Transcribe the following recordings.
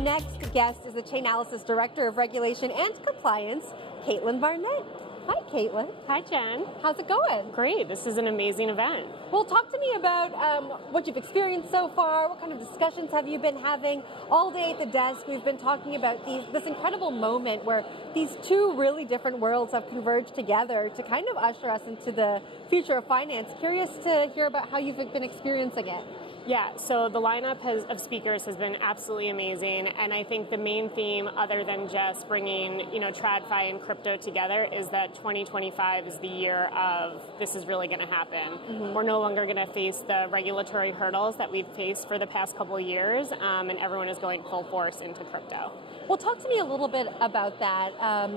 next guest is the Chainalysis Director of Regulation and Compliance, Caitlin Barnett. Hi, Caitlin. Hi, Jen. How's it going? Great. This is an amazing event. Well, talk to me about what you've experienced so far. What kind of discussions have you been having? All day at the desk, we've been talking about this incredible moment where these two really different worlds have converged together to kind of usher us into the future of finance. Curious to hear about how you've been experiencing it. Yeah, so the lineup of speakers has been absolutely amazing, and I think the main theme, other than just bringing TradFi and crypto together, is that 2025 is the year of this is really going to happen. Mm-hmm. We're no longer going to face the regulatory hurdles that we've faced for the past couple of years, and everyone is going full force into crypto. Well, talk to me a little bit about that.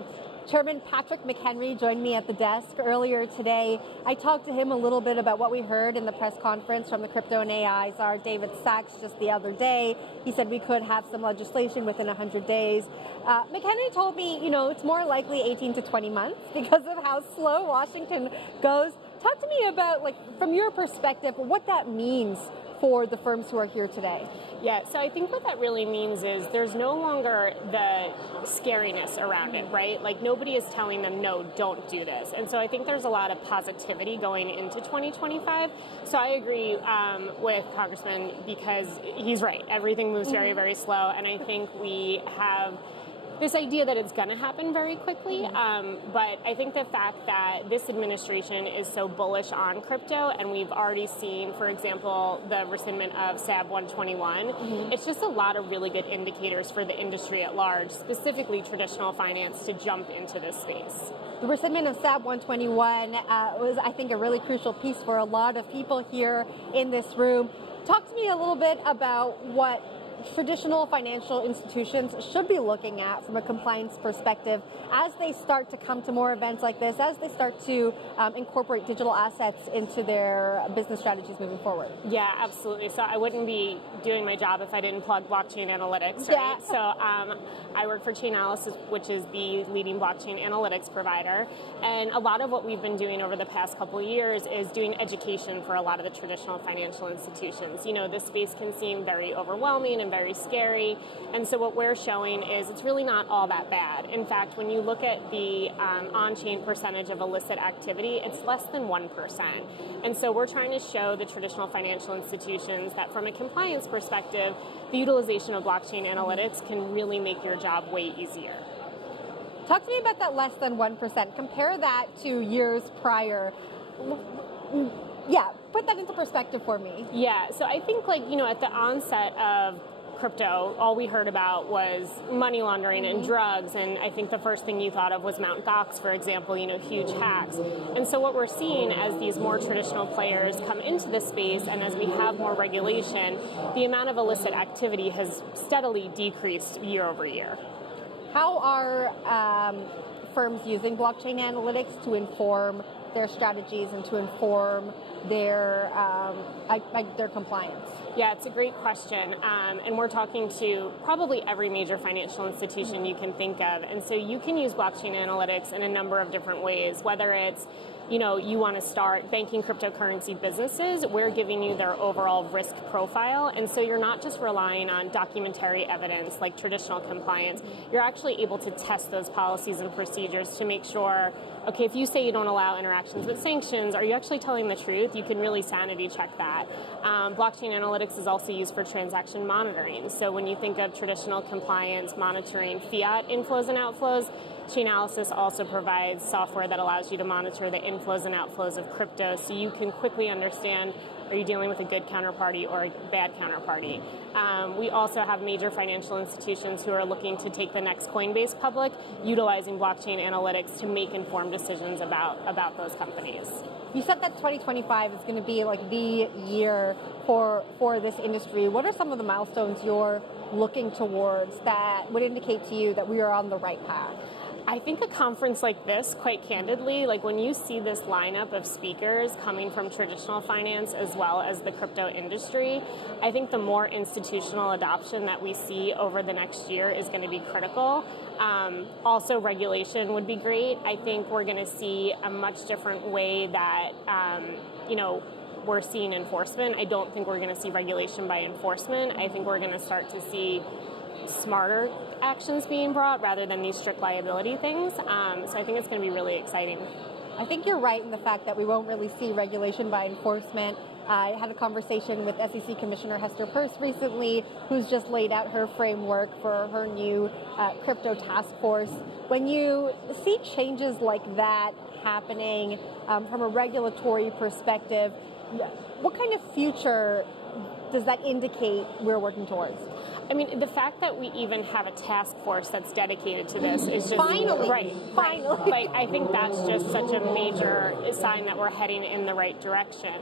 Chairman Patrick McHenry joined me at the desk earlier today. I talked to him a little bit about what we heard in the press conference from the crypto and AI czar David Sachs just the other day. He said we could have some legislation within 100 days. McHenry told me, it's more likely 18 to 20 months because of how slow Washington goes. Talk to me about, from your perspective, what that means for the firms who are here today. Yeah, so I think what that really means is there's no longer the scariness around it, right? Nobody is telling them, no, don't do this. And so I think there's a lot of positivity going into 2025. So I agree with Congressman because he's right. Everything moves very, very slow. And I think we have this idea that it's going to happen very quickly, but I think the fact that this administration is so bullish on crypto, and we've already seen, for example, the rescindment of SAB 121, it's just a lot of really good indicators for the industry at large, specifically traditional finance, to jump into this space. The rescindment of SAB 121 was, I think, a really crucial piece for a lot of people here in this room. Talk to me a little bit about what traditional financial institutions should be looking at from a compliance perspective as they start to come to more events like this, as they start to incorporate digital assets into their business strategies moving forward. Yeah, absolutely. So I wouldn't be doing my job if I didn't plug blockchain analytics, right? Yeah. So I work for Chainalysis, which is the leading blockchain analytics provider. And a lot of what we've been doing over the past couple of years is doing education for a lot of the traditional financial institutions. This space can seem very overwhelming and very scary. And so what we're showing is it's really not all that bad. In fact, when you look at the on-chain percentage of illicit activity, it's less than 1%. And so we're trying to show the traditional financial institutions that from a compliance perspective, the utilization of blockchain analytics can really make your job way easier. Talk to me about that less than 1%. Compare that to years prior. Yeah, put that into perspective for me. Yeah, so I think at the onset of crypto, all we heard about was money laundering and drugs, and I think the first thing you thought of was Mt. Gox, for example, huge hacks. And so what we're seeing as these more traditional players come into this space and as we have more regulation, the amount of illicit activity has steadily decreased year over year. How are firms using blockchain analytics to inform their strategies and to inform their compliance? Yeah, it's a great question. And we're talking to probably every major financial institution you can think of. And so you can use blockchain analytics in a number of different ways, whether it's you want to start banking cryptocurrency businesses, we're giving you their overall risk profile. And so you're not just relying on documentary evidence like traditional compliance. You're actually able to test those policies and procedures to make sure, okay, if you say you don't allow interactions with sanctions, are you actually telling the truth? You can really sanity check that. Blockchain analytics is also used for transaction monitoring. So when you think of traditional compliance monitoring fiat inflows and outflows, Chainalysis also provides software that allows you to monitor the inflows and outflows of crypto so you can quickly understand, are you dealing with a good counterparty or a bad counterparty? We also have major financial institutions who are looking to take the next Coinbase public, utilizing blockchain analytics to make informed decisions about those companies. You said that 2025 is going to be the year for this industry. What are some of the milestones you're looking towards that would indicate to you that we are on the right path? I think a conference like this, quite candidly, when you see this lineup of speakers coming from traditional finance as well as the crypto industry, I think the more institutional adoption that we see over the next year is going to be critical. Also, regulation would be great. I think we're going to see a much different way that, we're seeing enforcement. I don't think we're going to see regulation by enforcement. I think we're going to start to see smarter actions being brought rather than these strict liability things. So I think it's going to be really exciting. I think you're right in the fact that we won't really see regulation by enforcement. I had a conversation with SEC Commissioner Hester Peirce recently, who's just laid out her framework for her new crypto task force. When you see changes like that happening from a regulatory perspective, what kind of future does that indicate we're working towards? I mean, the fact that we even have a task force that's dedicated to this is just finally. Like, I think that's just such a major sign that we're heading in the right direction.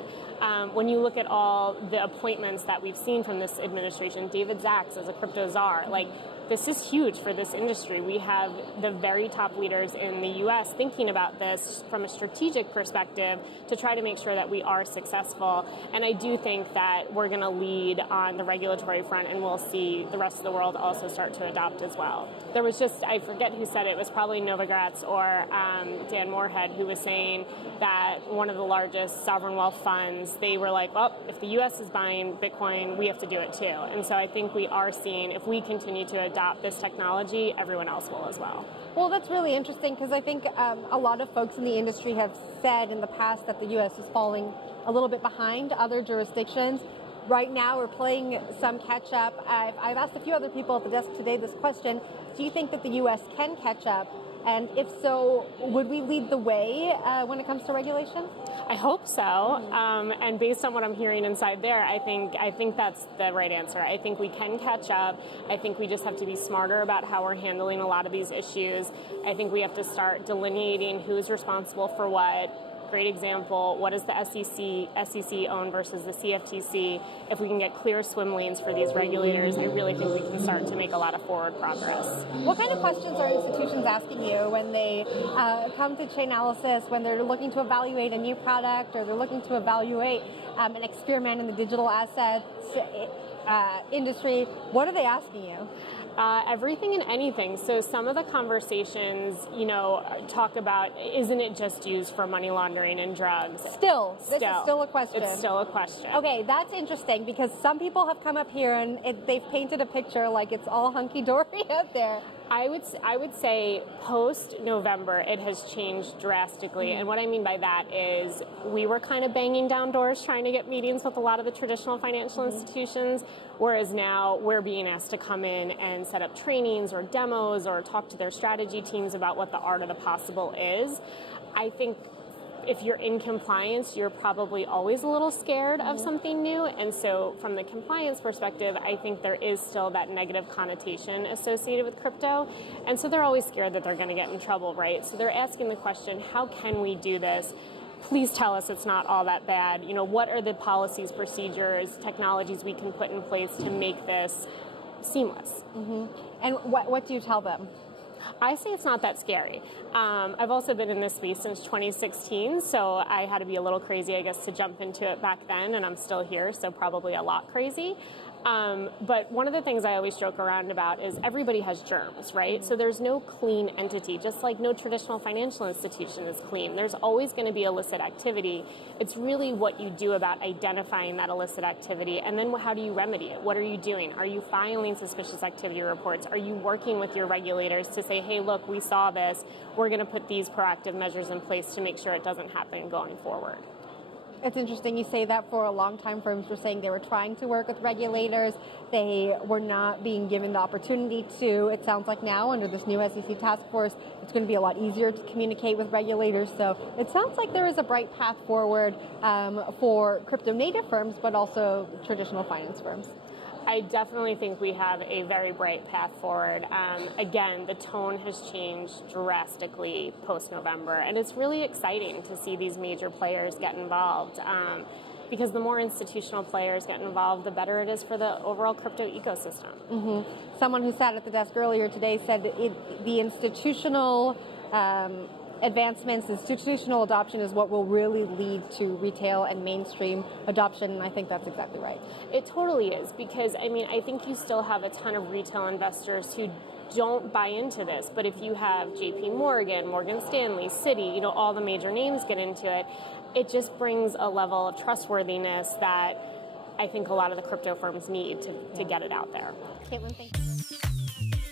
When you look at all the appointments that we've seen from this administration, David Zaks as a crypto czar, like, this is huge for this industry. We have the very top leaders in the U.S. thinking about this from a strategic perspective to try to make sure that we are successful. And I do think that we're going to lead on the regulatory front, and we'll see the rest of the world also start to adopt as well. There was just, I forget who said it was probably Novogratz or Dan Moorhead, who was saying that one of the largest sovereign wealth funds, they were like, well, if the U.S. is buying Bitcoin, we have to do it too. And so I think we are seeing, if we continue to adopt this technology, everyone else will as well. Well, that's really interesting because I think a lot of folks in the industry have said in the past that the U.S. is falling a little bit behind other jurisdictions. Right now, we're playing some catch up. I've asked a few other people at the desk today this question. Do you think that the U.S. can catch up? And if so, would we lead the way when it comes to regulation? I hope so. And based on what I'm hearing inside there, I think that's the right answer. I think we can catch up. I think we just have to be smarter about how we're handling a lot of these issues. I think we have to start delineating who's responsible for what. Great example, what does the SEC own versus the CFTC? If we can get clear swim lanes for these regulators, I really think we can start to make a lot of forward progress. What kind of questions are institutions asking you when they come to Chainalysis, when they're looking to evaluate a new product or they're looking to evaluate an experiment in the digital assets industry? What are they asking you? Everything and anything. So some of the conversations, talk about, isn't it just used for money laundering and drugs? This is still a question. It's still a question. Okay, that's interesting because some people have come up here and they've painted a picture like it's all hunky-dory out there. I would say post-November, it has changed drastically. And what I mean by that is we were kind of banging down doors trying to get meetings with a lot of the traditional financial institutions, whereas now we're being asked to come in and set up trainings or demos or talk to their strategy teams about what the art of the possible is. I think if you're in compliance, you're probably always a little scared of something new. And so from the compliance perspective, I think there is still that negative connotation associated with crypto. And so they're always scared that they're going to get in trouble, right? So they're asking the question, how can we do this? Please tell us it's not all that bad. What are the policies, procedures, technologies we can put in place to make this seamless? Mm-hmm. And what do you tell them? I say it's not that scary. I've also been in this space since 2016, so I had to be a little crazy, I guess, to jump into it back then, and I'm still here, so probably a lot crazy. But one of the things I always joke around about is everybody has germs, right? So there's no clean entity, just like no traditional financial institution is clean. There's always going to be illicit activity. It's really what you do about identifying that illicit activity, and then how do you remedy it? What are you doing? Are you filing suspicious activity reports? Are you working with your regulators to say, hey, look, we saw this. We're going to put these proactive measures in place to make sure it doesn't happen going forward. It's interesting you say that. For a long time, firms were saying they were trying to work with regulators. They were not being given the opportunity to. It sounds like now, under this new SEC task force, it's going to be a lot easier to communicate with regulators. So it sounds like there is a bright path forward for crypto native firms, but also traditional finance firms. I definitely think we have a very bright path forward. Again, the tone has changed drastically post-November, and it's really exciting to see these major players get involved. Because the more institutional players get involved, the better it is for the overall crypto ecosystem. Mm-hmm. Someone who sat at the desk earlier today said that the institutional advancements, institutional adoption is what will really lead to retail and mainstream adoption, and I think that's exactly right. It totally is, because I think you still have a ton of retail investors who don't buy into this, but if you have JP Morgan, Morgan Stanley, Citi, all the major names get into it, it just brings a level of trustworthiness that I think a lot of the crypto firms need to get it out there. Caitlin, thank you.